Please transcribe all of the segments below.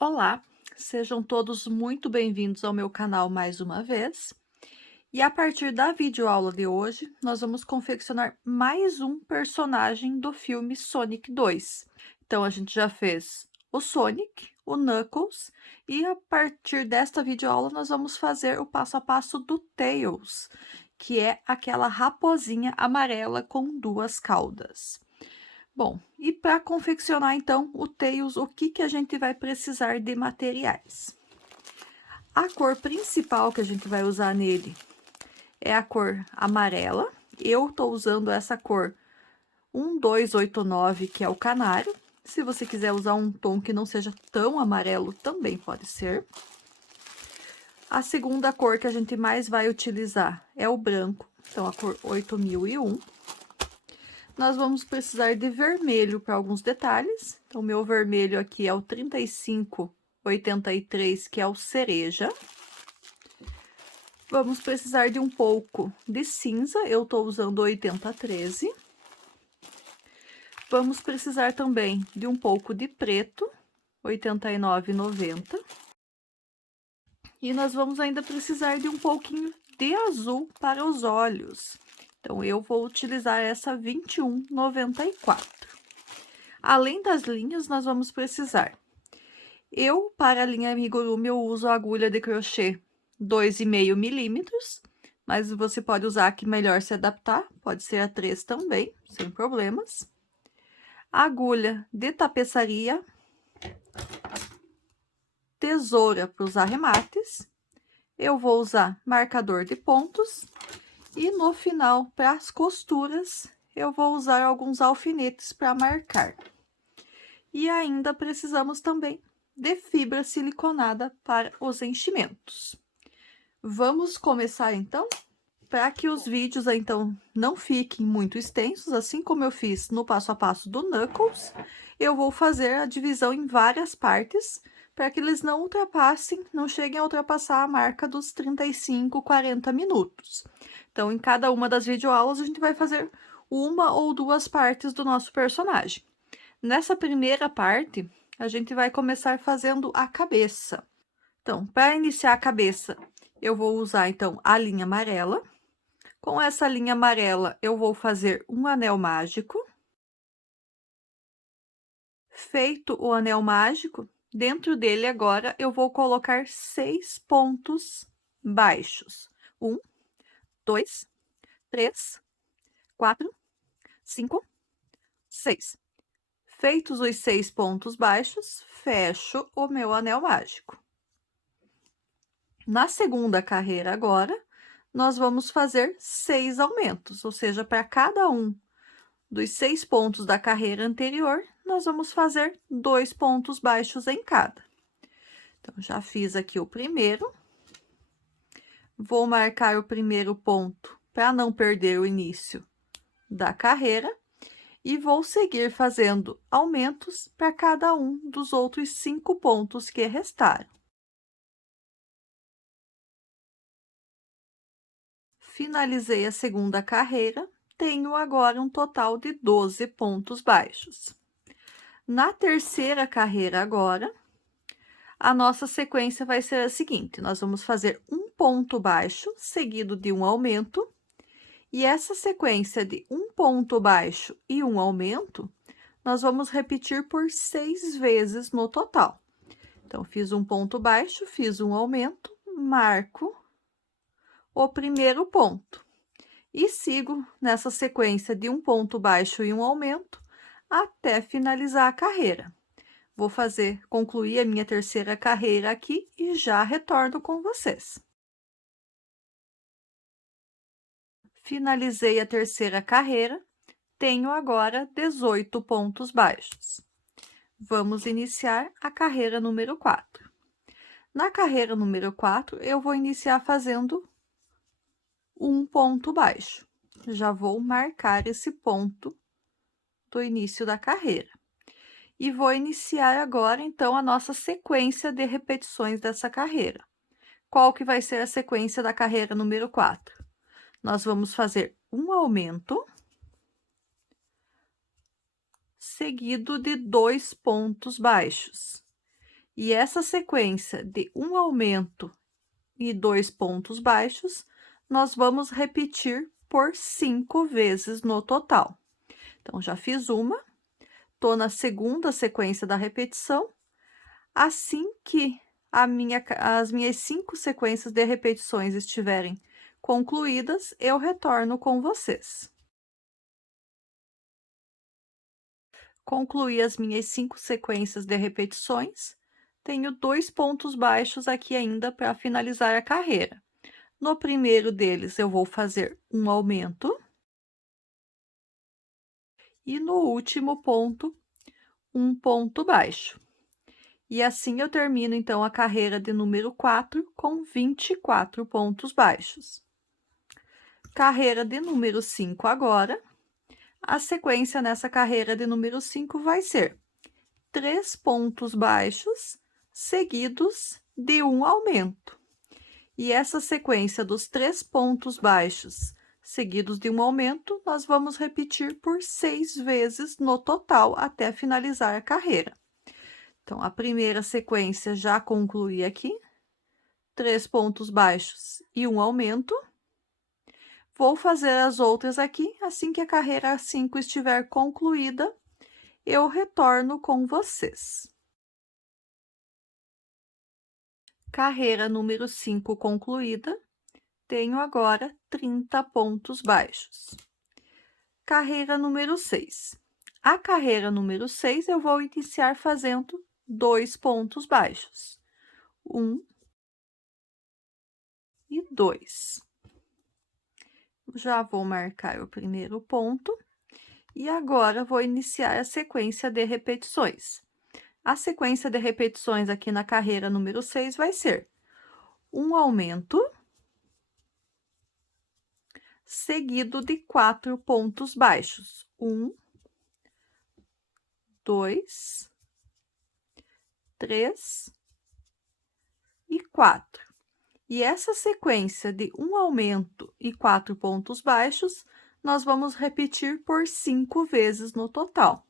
Olá, sejam todos muito bem-vindos ao meu canal mais uma vez. E a partir da videoaula de hoje, nós vamos confeccionar mais um personagem do filme Sonic 2. Então, a gente já fez o Sonic, o Knuckles, e a partir desta videoaula nós vamos fazer o passo a passo do Tails, que é aquela raposinha amarela com duas caudas. Bom, e para confeccionar então o Tails, o que que a gente vai precisar de materiais? A cor principal que a gente vai usar nele é a cor amarela. Eu tô usando essa cor 1289, que é o canário. Se você quiser usar um tom que não seja tão amarelo, também pode ser. A segunda cor que a gente mais vai utilizar é o branco, então a cor 8001. Nós vamos precisar de vermelho para alguns detalhes. Então, o meu vermelho aqui é o 3583, que é o cereja. Vamos precisar de um pouco de cinza, eu estou usando 8013. Vamos precisar também de um pouco de preto, 89,90. E nós vamos ainda precisar de um pouquinho de azul para os olhos. Então, eu vou utilizar essa 21,94. Além das linhas, nós vamos precisar. Para a linha amigurumi, eu uso a agulha de crochê 2,5 milímetros, mas você pode usar a que melhor se adaptar, pode ser a 3 também, sem problemas. Agulha de tapeçaria, tesoura para os arremates, eu vou usar marcador de pontos e no final, para as costuras, eu vou usar alguns alfinetes para marcar. E ainda precisamos também de fibra siliconada para os enchimentos. Vamos começar então? Para que os vídeos então não fiquem muito extensos, assim como eu fiz no passo a passo do Knuckles, eu vou fazer a divisão em várias partes, para que eles não ultrapassem, não cheguem a ultrapassar a marca dos 35, 40 minutos. Então, em cada uma das videoaulas, a gente vai fazer uma ou duas partes do nosso personagem. Nessa primeira parte, a gente vai começar fazendo a cabeça. Então, para iniciar a cabeça, eu vou usar, então, a linha amarela. Com essa linha amarela, eu vou fazer um anel mágico. Feito o anel mágico, dentro dele agora, eu vou colocar 6 pontos baixos. 1, 2, 3, 4, 5, 6. Feitos os 6 pontos baixos, fecho o meu anel mágico. Na segunda carreira agora, nós vamos fazer 6 aumentos, ou seja, para cada um dos 6 pontos da carreira anterior, nós vamos fazer 2 pontos baixos em cada. Então, já fiz aqui o primeiro. Vou marcar o primeiro ponto para não perder o início da carreira. E vou seguir fazendo aumentos para cada um dos outros 5 pontos que restaram. Finalizei a segunda carreira, tenho agora um total de 12 pontos baixos. Na terceira carreira agora, a nossa sequência vai ser a seguinte: nós vamos fazer um ponto baixo, seguido de um aumento, e essa sequência de um ponto baixo e um aumento, nós vamos repetir por 6 vezes no total. Então, fiz um ponto baixo, fiz um aumento, marco o primeiro ponto. E sigo nessa sequência de um ponto baixo e um aumento até finalizar a carreira. Vou concluir a minha terceira carreira aqui e já retorno com vocês. Finalizei a terceira carreira, tenho agora 18 pontos baixos. Vamos iniciar a carreira número 4. Na carreira número 4, eu vou iniciar fazendo um ponto baixo. Já vou marcar esse ponto do início da carreira. E vou iniciar agora, então, a nossa sequência de repetições dessa carreira. Qual que vai ser a sequência da carreira número 4? Nós vamos fazer um aumento, seguido de 2 pontos baixos. E essa sequência de um aumento e 2 pontos baixos, nós vamos repetir por 5 vezes no total. Então, já fiz uma, tô na segunda sequência da repetição. Assim que as minhas 5 sequências de repetições estiverem concluídas, eu retorno com vocês. Concluí as minhas 5 sequências de repetições, tenho 2 pontos baixos aqui ainda para finalizar a carreira. No primeiro deles, eu vou fazer um aumento. E no último ponto, um ponto baixo. E assim eu termino, então, a carreira de número 4 com 24 pontos baixos. Carreira de número 5 agora. A sequência nessa carreira de número 5 vai ser 3 pontos baixos seguidos de um aumento. E essa sequência dos 3 pontos baixos seguidos de um aumento, nós vamos repetir por 6 vezes no total até finalizar a carreira. Então, a primeira sequência já concluí aqui, 3 pontos baixos e um aumento. Vou fazer as outras aqui, assim que a carreira 5 estiver concluída, eu retorno com vocês. Carreira número 5 concluída, tenho agora 30 pontos baixos. Carreira número 6. A carreira número 6 eu vou iniciar fazendo 2 pontos baixos. 1 e 2. Já vou marcar o primeiro ponto. E agora, vou iniciar a sequência de repetições. A sequência de repetições aqui na carreira número 6 vai ser um aumento seguido de 4 pontos baixos. 1, 2, 3 e 4. E essa sequência de um aumento e 4 pontos baixos, nós vamos repetir por 5 vezes no total.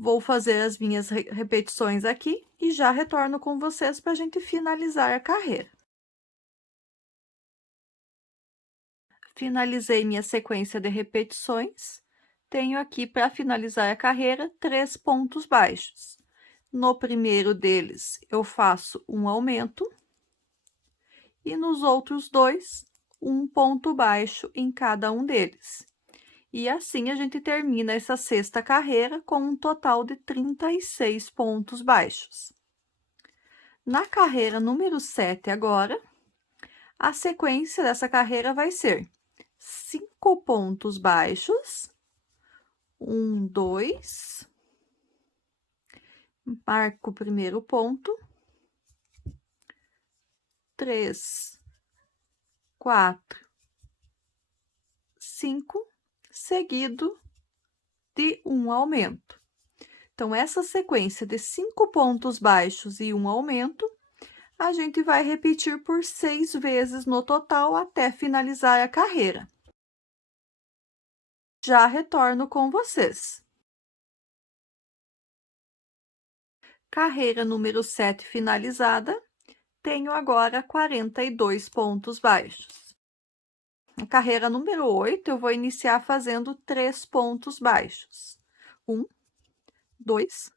Vou fazer as minhas repetições aqui e já retorno com vocês para a gente finalizar a carreira. Finalizei minha sequência de repetições. Tenho aqui, para finalizar a carreira, 3 pontos baixos. No primeiro deles, eu faço um aumento. E nos outros dois, um ponto baixo em cada um deles. E assim a gente termina essa sexta carreira com um total de 36 pontos baixos. Na carreira número 7 agora, a sequência dessa carreira vai ser 5 pontos baixos, 1, 2, marco o primeiro ponto, 3, 4, 5, seguido de um aumento. Então, essa sequência de 5 pontos baixos e um aumento, a gente vai repetir por 6 vezes no total até finalizar a carreira. Já retorno com vocês. Carreira número 7 finalizada, tenho agora 42 pontos baixos. Na carreira número 8, eu vou iniciar fazendo 3 pontos baixos. 1, 2,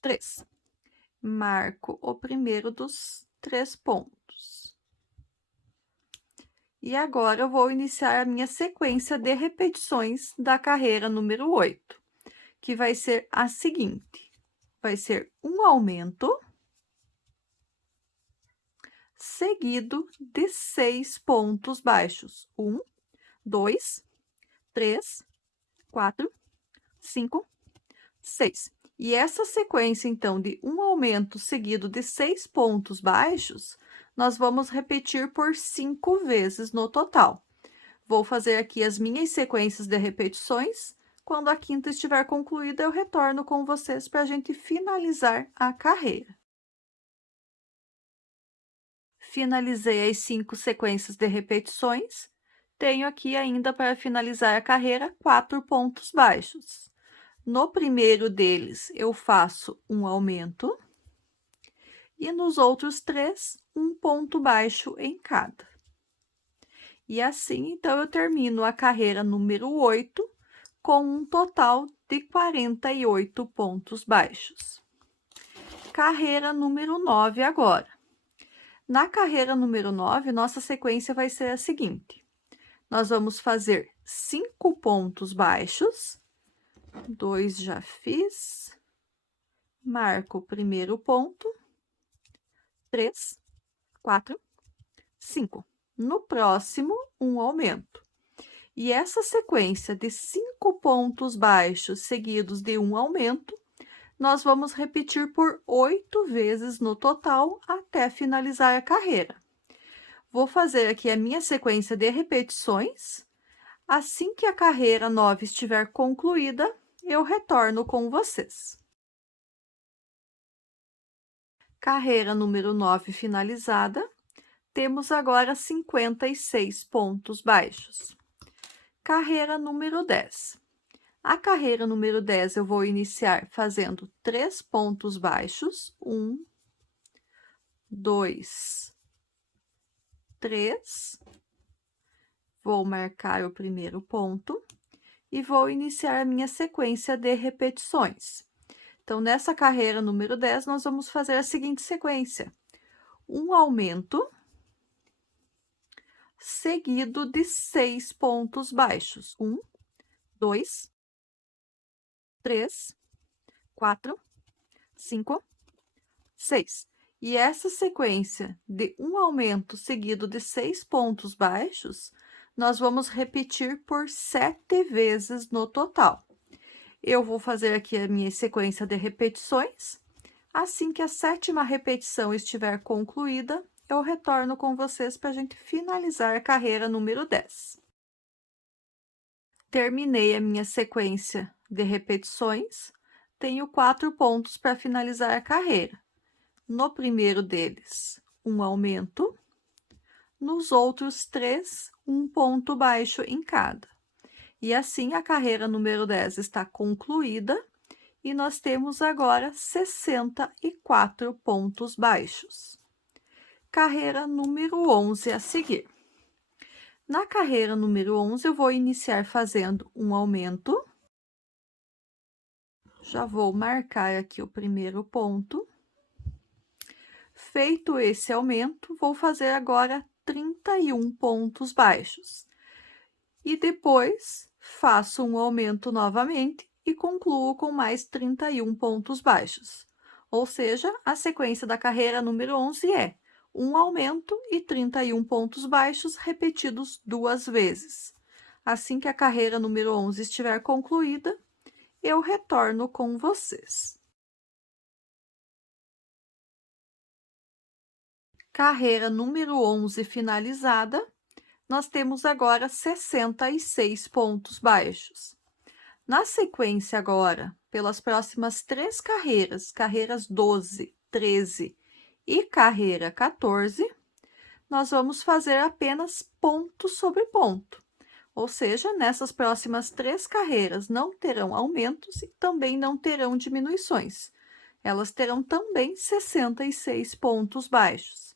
3. Marco o primeiro dos 3 pontos. E agora, eu vou iniciar a minha sequência de repetições da carreira número 8, que vai ser a seguinte: vai ser um aumento seguido de 6 pontos baixos. 1, 2, 3, 4, 5, 6. E essa sequência, então, de um aumento seguido de 6 pontos baixos, nós vamos repetir por 5 vezes no total. Vou fazer aqui as minhas sequências de repetições. Quando a quinta estiver concluída, eu retorno com vocês para a gente finalizar a carreira. Finalizei as 5 sequências de repetições. Tenho aqui ainda, para finalizar a carreira, 4 pontos baixos. No primeiro deles, eu faço um aumento. e nos outros 3, um ponto baixo em cada. E assim, então, eu termino a carreira número 8 com um total de 48 pontos baixos. Carreira número 9 agora. Na carreira número 9, nossa sequência vai ser a seguinte: nós vamos fazer 5 pontos baixos, 2 já fiz, marco o primeiro ponto, 3, 4, 5. No próximo, um aumento. E essa sequência de 5 pontos baixos seguidos de um aumento, nós vamos repetir por 8 vezes no total até finalizar a carreira. Vou fazer aqui a minha sequência de repetições. Assim que a carreira 9 estiver concluída, eu retorno com vocês. Carreira número 9 finalizada, temos agora 56 pontos baixos. Carreira número 10. A carreira número 10 eu vou iniciar fazendo 3 pontos baixos, 1, 2, 3. Vou marcar o primeiro ponto e vou iniciar a minha sequência de repetições. Então, nessa carreira número 10, nós vamos fazer a seguinte sequência: um aumento seguido de 6 pontos baixos. 1, 2, 3, 4, 5, 6. E essa sequência de um aumento seguido de 6 pontos baixos, nós vamos repetir por 7 vezes no total. Eu vou fazer aqui a minha sequência de repetições. Assim que a 7ª repetição estiver concluída, eu retorno com vocês para a gente finalizar a carreira número 10. Terminei a minha sequência de repetições, tenho 4 pontos para finalizar a carreira. No primeiro deles, um aumento, nos outros 3, um ponto baixo em cada. E assim a carreira número 10 está concluída e nós temos agora 64 pontos baixos. Carreira número 11 a seguir. Na carreira número 11, eu vou iniciar fazendo um aumento. Já vou marcar aqui o primeiro ponto. Feito esse aumento, vou fazer agora 31 pontos baixos. E depois, faço um aumento novamente e concluo com mais 31 pontos baixos. Ou seja, a sequência da carreira número 11 é um aumento e 31 pontos baixos repetidos 2 vezes. Assim que a carreira número 11 estiver concluída, eu retorno com vocês. Carreira número 11 finalizada, nós temos agora 66 pontos baixos. Na sequência agora, pelas próximas 3 carreiras, carreiras 12, 13 e carreira 14, nós vamos fazer apenas ponto sobre ponto. Ou seja, nessas próximas 3 carreiras não terão aumentos e também não terão diminuições. Elas terão também 66 pontos baixos.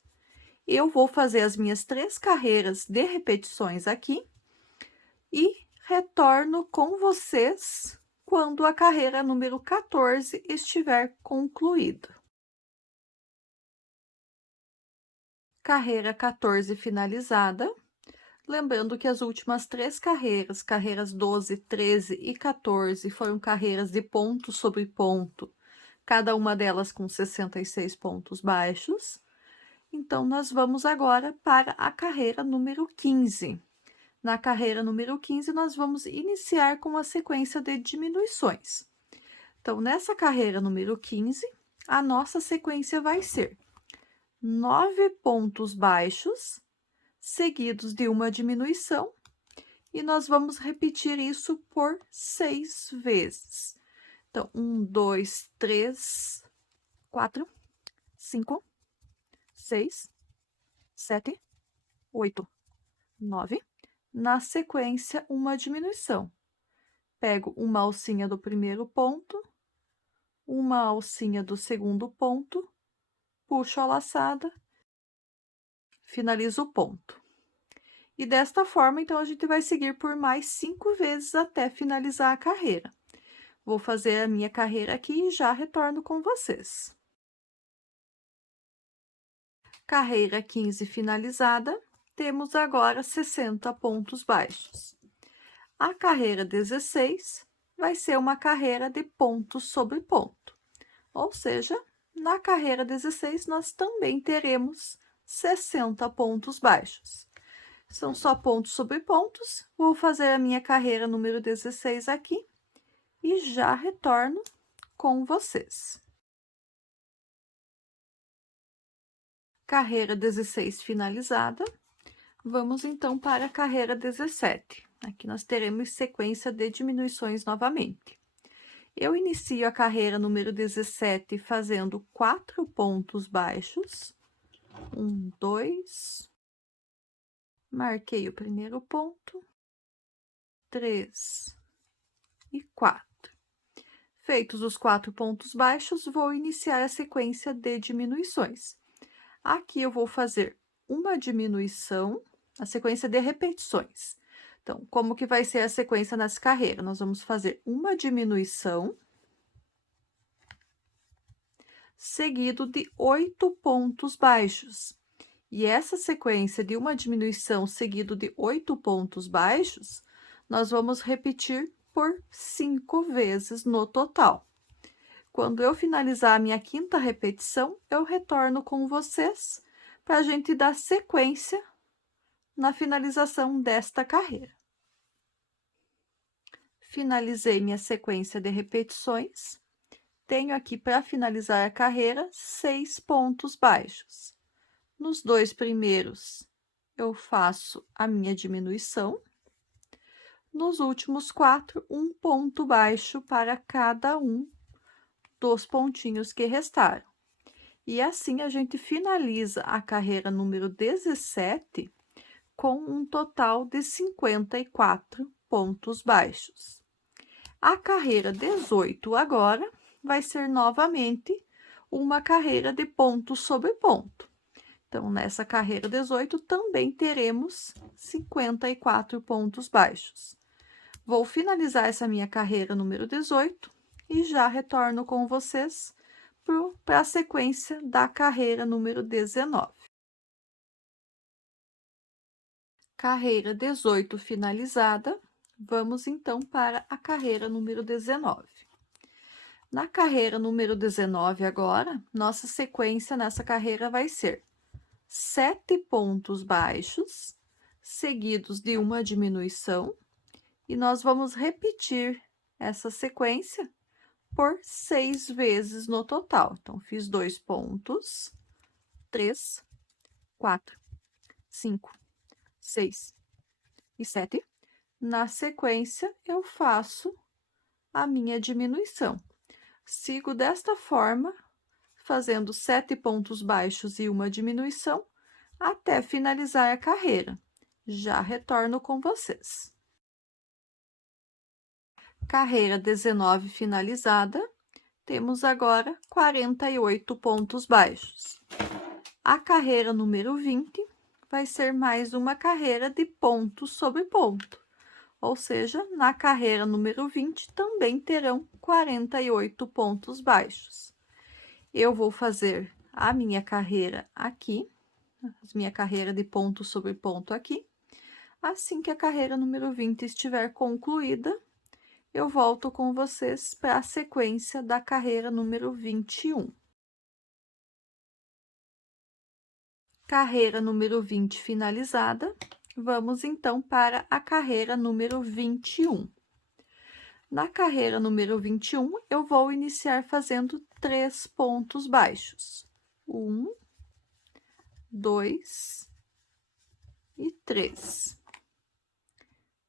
Eu vou fazer as minhas 3 carreiras de repetições aqui e retorno com vocês quando a carreira número 14 estiver concluída. Carreira 14 finalizada. Lembrando que as últimas 3 carreiras, carreiras 12, 13 e 14, foram carreiras de ponto sobre ponto, cada uma delas com 66 pontos baixos. Então, nós vamos agora para a carreira número 15. Na carreira número 15, nós vamos iniciar com a sequência de diminuições. Então, nessa carreira número 15, a nossa sequência vai ser 9 pontos baixos, seguidos de uma diminuição, e nós vamos repetir isso por 6 vezes. Então, 1, 2, 3, 4, 5, 6, 7, 8, 9. Na sequência, uma diminuição. Pego uma alcinha do primeiro ponto, uma alcinha do segundo ponto, puxo a laçada, finalizo o ponto. E desta forma, então, a gente vai seguir por mais 5 vezes até finalizar a carreira. Vou fazer a minha carreira aqui e já retorno com vocês. Carreira 15 finalizada, temos agora 60 pontos baixos. A carreira 16 vai ser uma carreira de ponto sobre ponto, ou seja, na carreira 16 nós também teremos 60 pontos baixos. São só pontos sobre pontos, vou fazer a minha carreira número 16 aqui e já retorno com vocês. Carreira 16 finalizada, vamos então para a carreira 17. Aqui nós teremos sequência de diminuições novamente. Eu inicio a carreira número 17 fazendo 4 pontos baixos. 1, 2. Marquei o primeiro ponto. 3 e 4. Feitos os 4 pontos baixos, vou iniciar a sequência de diminuições. Aqui eu vou fazer uma diminuição, a sequência de repetições. Então, como que vai ser a sequência nessa carreira? Nós vamos fazer uma diminuição, seguido de 8 pontos baixos. E essa sequência de uma diminuição seguido de 8 pontos baixos, nós vamos repetir por 5 vezes no total. Quando eu finalizar a minha quinta repetição, eu retorno com vocês para a gente dar sequência na finalização desta carreira. Finalizei minha sequência de repetições. Tenho aqui, para finalizar a carreira, 6 pontos baixos. Nos 2 primeiros, eu faço a minha diminuição. Nos últimos 4, um ponto baixo para cada um dos pontinhos que restaram. E assim a gente finaliza a carreira número 17 com um total de 54 pontos baixos. A carreira 18 agora vai ser novamente uma carreira de ponto sobre ponto. Então, nessa carreira 18 também teremos 54 pontos baixos. Vou finalizar essa minha carreira número 18 e já retorno com vocês para a sequência da carreira número 19. Carreira 18 finalizada, vamos então para a carreira número 19. Na carreira número 19 agora, nossa sequência nessa carreira vai ser 7 pontos baixos, seguidos de uma diminuição, e nós vamos repetir essa sequência por 6 vezes no total. Então, fiz 2 pontos, 3, 4, 5, 6 e 7. Na sequência, eu faço a minha diminuição. Sigo desta forma, fazendo 7 pontos baixos e uma diminuição, até finalizar a carreira. Já retorno com vocês. Carreira 19 finalizada, temos agora 48 pontos baixos. A carreira número 20 vai ser mais uma carreira de ponto sobre ponto, ou seja, na carreira número 20 também terão 48 pontos baixos. Eu vou fazer a minha carreira aqui, a minha carreira de ponto sobre ponto aqui. Assim que a carreira número 20 estiver concluída, eu volto com vocês para a sequência da carreira número 21. Carreira número 20 finalizada, vamos então para a carreira número 21. Na carreira número 21, eu vou iniciar fazendo 3 pontos baixos. 1, 2 e 3.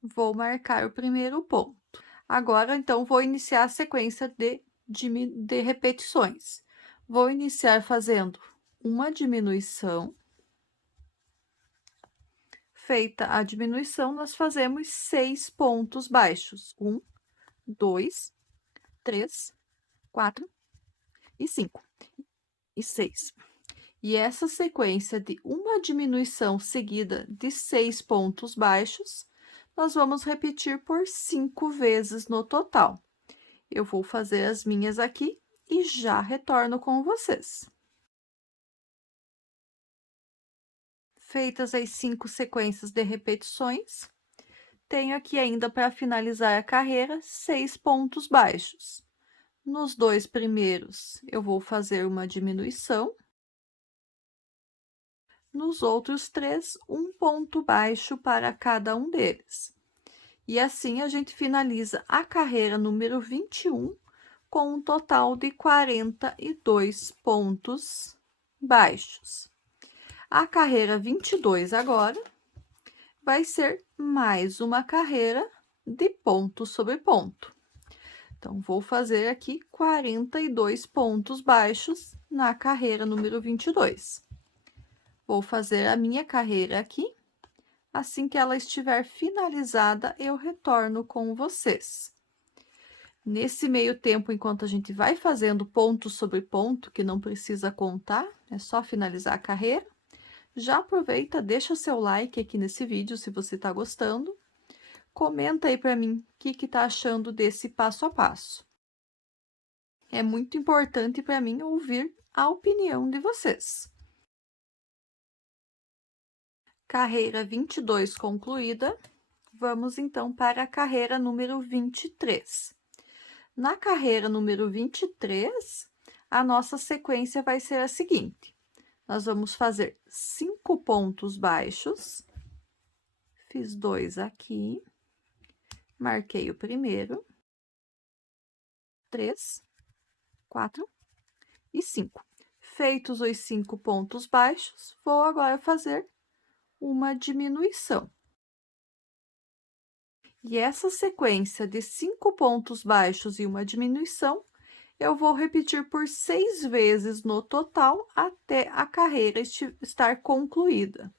Vou marcar o primeiro ponto. Agora, então, vou iniciar a sequência de repetições. Vou iniciar fazendo uma diminuição. Feita a diminuição, nós fazemos 6 pontos baixos. 1, 2, 3, 4 e 5 e 6. E essa sequência de uma diminuição seguida de 6 pontos baixos, nós vamos repetir por 5 vezes no total. Eu vou fazer as minhas aqui e já retorno com vocês. Feitas as 5 sequências de repetições, tenho aqui ainda para finalizar a carreira 6 pontos baixos. Nos 2 primeiros, eu vou fazer uma diminuição. Nos outros 3, um ponto baixo para cada um deles. E assim a gente finaliza a carreira número 21 com um total de 42 pontos baixos. A carreira 22 agora vai ser mais uma carreira de ponto sobre ponto. Então, vou fazer aqui 42 pontos baixos na carreira número 22. Vou fazer a minha carreira aqui. Assim que ela estiver finalizada, eu retorno com vocês. Nesse meio tempo, enquanto a gente vai fazendo ponto sobre ponto, que não precisa contar, é só finalizar a carreira, já aproveita, deixa seu like aqui nesse vídeo, se você está gostando. Comenta aí para mim o que tá achando desse passo a passo. É muito importante para mim ouvir a opinião de vocês. Carreira 22 concluída, vamos então para a carreira número 23. Na carreira número 23, a nossa sequência vai ser a seguinte: nós vamos fazer 5 pontos baixos, fiz 2 aqui, marquei o primeiro, 3, 4 e 5. Feitos os 5 pontos baixos, vou agora fazer uma diminuição. E essa sequência de 5 pontos baixos e uma diminuição, eu vou repetir por 6 vezes no total até a carreira estar concluída.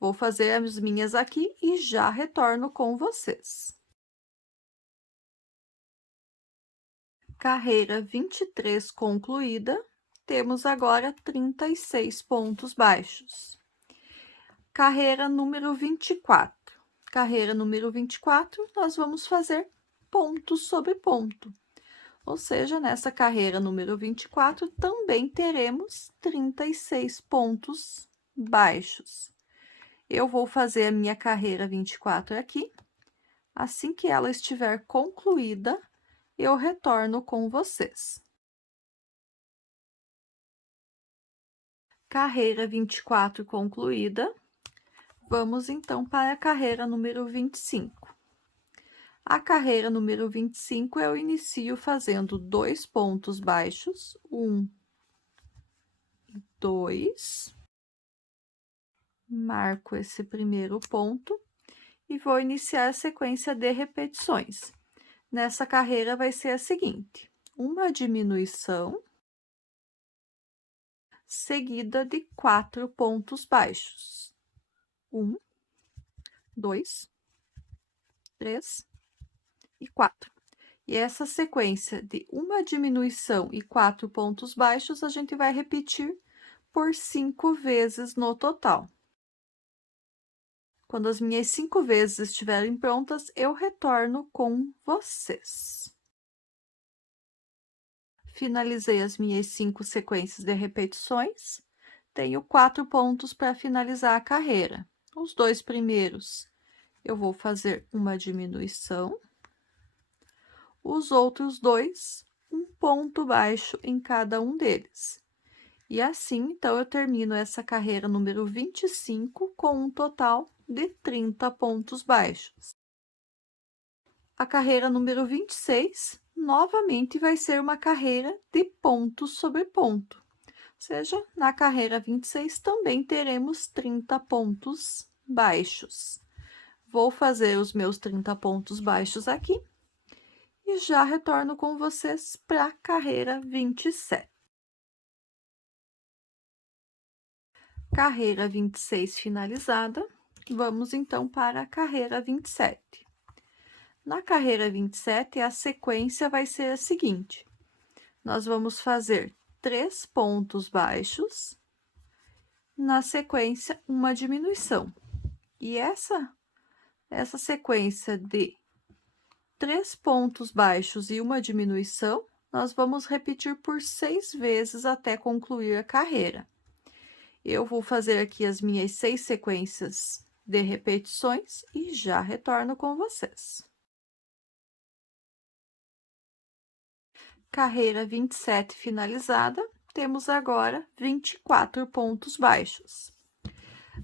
Vou fazer as minhas aqui e já retorno com vocês. Carreira 23 concluída, temos agora 36 pontos baixos. Carreira número 24. Carreira número 24, nós vamos fazer ponto sobre ponto. Ou seja, nessa carreira número 24, também teremos 36 pontos baixos. Eu vou fazer a minha carreira 24 aqui. Assim que ela estiver concluída, eu retorno com vocês. Carreira 24 concluída. Vamos então para a carreira número 25. A carreira número 25 eu inicio fazendo 2 pontos baixos, 1, 2. Marco esse primeiro ponto e vou iniciar a sequência de repetições. Nessa carreira vai ser a seguinte: uma diminuição seguida de 4 pontos baixos. 1, 2, 3 e 4. E essa sequência de uma diminuição e 4 pontos baixos, a gente vai repetir por 5 vezes no total. Quando as minhas 5 vezes estiverem prontas, eu retorno com vocês. Finalizei as minhas 5 sequências de repetições. Tenho 4 pontos para finalizar a carreira. Os 2 primeiros, eu vou fazer uma diminuição. Os outros 2, um ponto baixo em cada um deles. E assim, então, eu termino essa carreira número 25 com um total de 30 pontos baixos. A carreira número 26, novamente, vai ser uma carreira de ponto sobre ponto. Ou seja, na carreira 26 também teremos 30 pontos baixos. Vou fazer os meus 30 pontos baixos aqui e já retorno com vocês para a carreira 27. Carreira 26 finalizada, vamos então para a carreira 27. Na carreira 27, a sequência vai ser a seguinte: nós vamos fazer 3 pontos baixos, na sequência, uma diminuição. E essa sequência de 3 pontos baixos e uma diminuição, nós vamos repetir por 6 vezes até concluir a carreira. Eu vou fazer aqui as minhas 6 sequências de repetições e já retorno com vocês. Carreira 27 finalizada, temos agora 24 pontos baixos.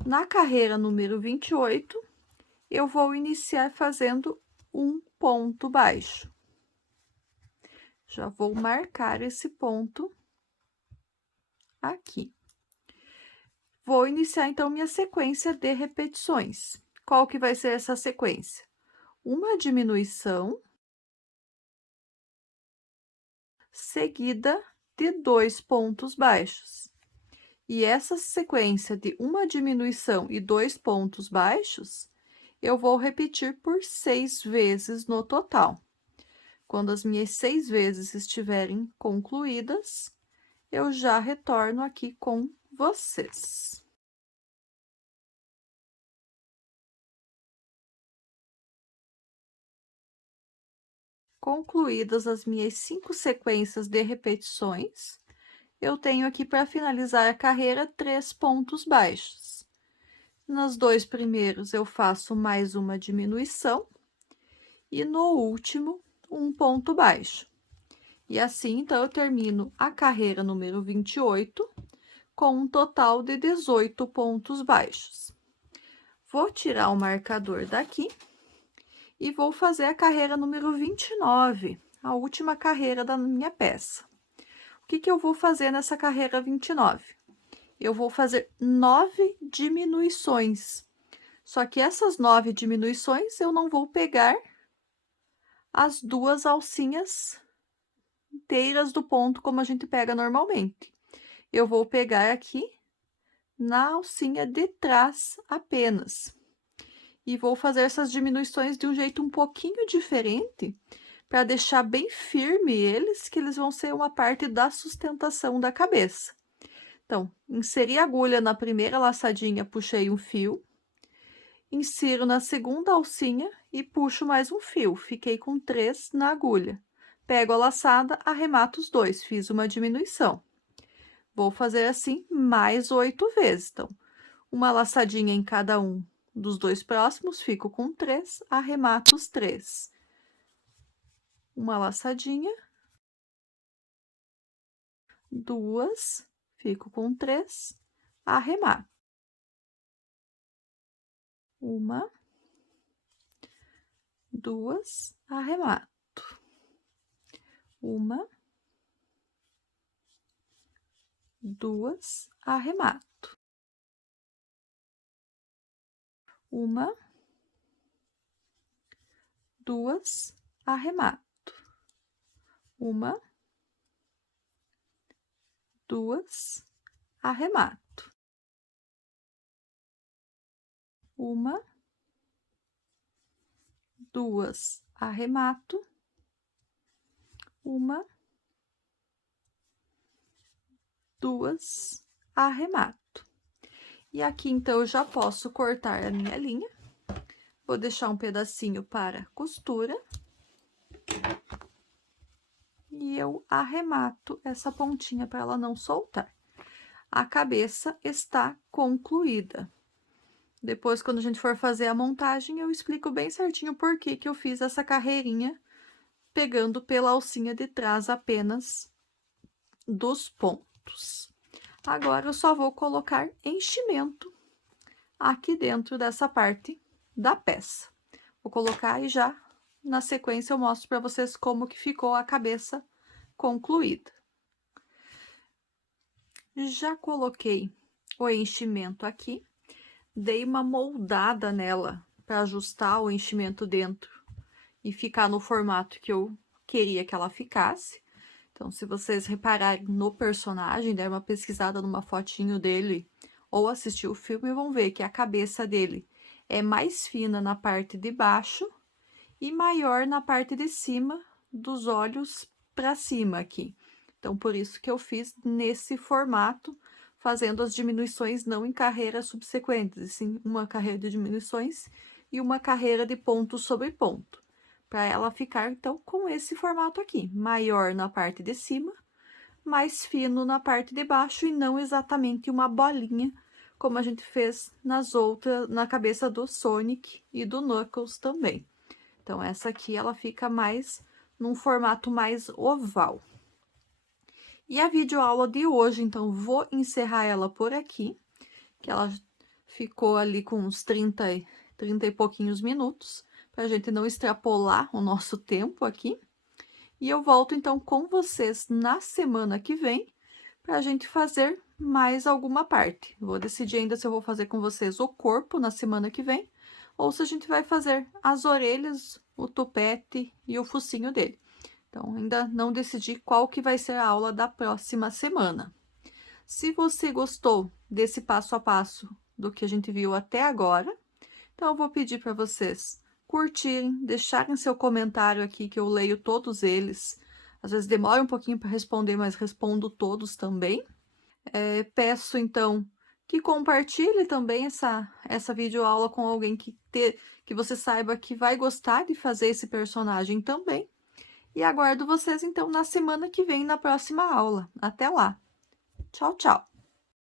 Na carreira número 28, eu vou iniciar fazendo um ponto baixo. Já vou marcar esse ponto aqui. Vou iniciar, então, minha sequência de repetições. Qual que vai ser essa sequência? Uma diminuição, seguida de 2 pontos baixos. E essa sequência de uma diminuição e 2 pontos baixos, eu vou repetir por 6 vezes no total. Quando as minhas 6 vezes estiverem concluídas, eu já retorno aqui com vocês. Concluídas as minhas 5 sequências de repetições, eu tenho aqui para finalizar a carreira 3 pontos baixos. Nos 2 primeiros, eu faço mais uma diminuição e no último, um ponto baixo. E assim, então, eu termino a carreira número 28 com um total de 18 pontos baixos. Vou tirar o marcador daqui e vou fazer a carreira número 29, a última carreira da minha peça. O que eu vou fazer nessa carreira 29? Eu vou fazer 9 diminuições. Só que essas 9 diminuições eu não vou pegar as 2 alcinhas inteiras do ponto como a gente pega normalmente. Eu vou pegar aqui na alcinha de trás apenas. E vou fazer essas diminuições de um jeito um pouquinho diferente, para deixar bem firme eles, que eles vão ser uma parte da sustentação da cabeça. Então, inseri a agulha na primeira laçadinha, puxei um fio, insiro na segunda alcinha e puxo mais um fio, fiquei com 3 na agulha. Pego a laçada, arremato os 2, fiz uma diminuição. Vou fazer assim mais 8 vezes, então, uma laçadinha em cada um dos 2 próximos, fico com 3, arremato os 3. Uma laçadinha, 2, fico com 3, arremato. 1, 2, arremato. 1, 2, arremato. 1, 2, arremato. 1, 2, arremato. 1, 2, arremato. 1, 2, arremato. E aqui, então, eu já posso cortar a minha linha. Vou deixar um pedacinho para costura. E eu arremato essa pontinha para ela não soltar. A cabeça está concluída. Depois, quando a gente for fazer a montagem, eu explico bem certinho por que eu fiz essa carreirinha, pegando pela alcinha de trás apenas dos pontos. Agora, eu só vou colocar enchimento aqui dentro dessa parte da peça. Vou colocar e já, na sequência, eu mostro para vocês como que ficou a cabeça concluída. Já coloquei o enchimento aqui, dei uma moldada nela para ajustar o enchimento dentro e ficar no formato que eu queria que ela ficasse. Então, se vocês repararem no personagem, der uma pesquisada numa fotinho dele ou assistir o filme, vão ver que a cabeça dele é mais fina na parte de baixo e maior na parte de cima, dos olhos para cima aqui. Então, por isso que eu fiz nesse formato, fazendo as diminuições não em carreiras subsequentes, e sim uma carreira de diminuições e uma carreira de ponto sobre ponto, para ela ficar então com esse formato aqui, maior na parte de cima, mais fino na parte de baixo e não exatamente uma bolinha, como a gente fez nas outras, na cabeça do Sonic e do Knuckles também. Então, essa aqui, ela fica mais num formato mais oval. E a videoaula de hoje, então, vou encerrar ela por aqui, que ela ficou ali com uns 30 e pouquinhos minutos, para a gente não extrapolar o nosso tempo aqui. E eu volto, então, com vocês na semana que vem, para a gente fazer mais alguma parte. Vou decidir ainda se eu vou fazer com vocês o corpo na semana que vem, ou se a gente vai fazer as orelhas, o tupete e o focinho dele. Então, ainda não decidi qual que vai ser a aula da próxima semana. Se você gostou desse passo a passo do que a gente viu até agora, então eu vou pedir para vocês curtirem, deixarem seu comentário aqui, que eu leio todos eles. Às vezes demora um pouquinho para responder, mas respondo todos também. Peço, então, que compartilhe também essa videoaula com alguém que você saiba que vai gostar de fazer esse personagem também. E aguardo vocês, então, na semana que vem, na próxima aula. Até lá! Tchau, tchau!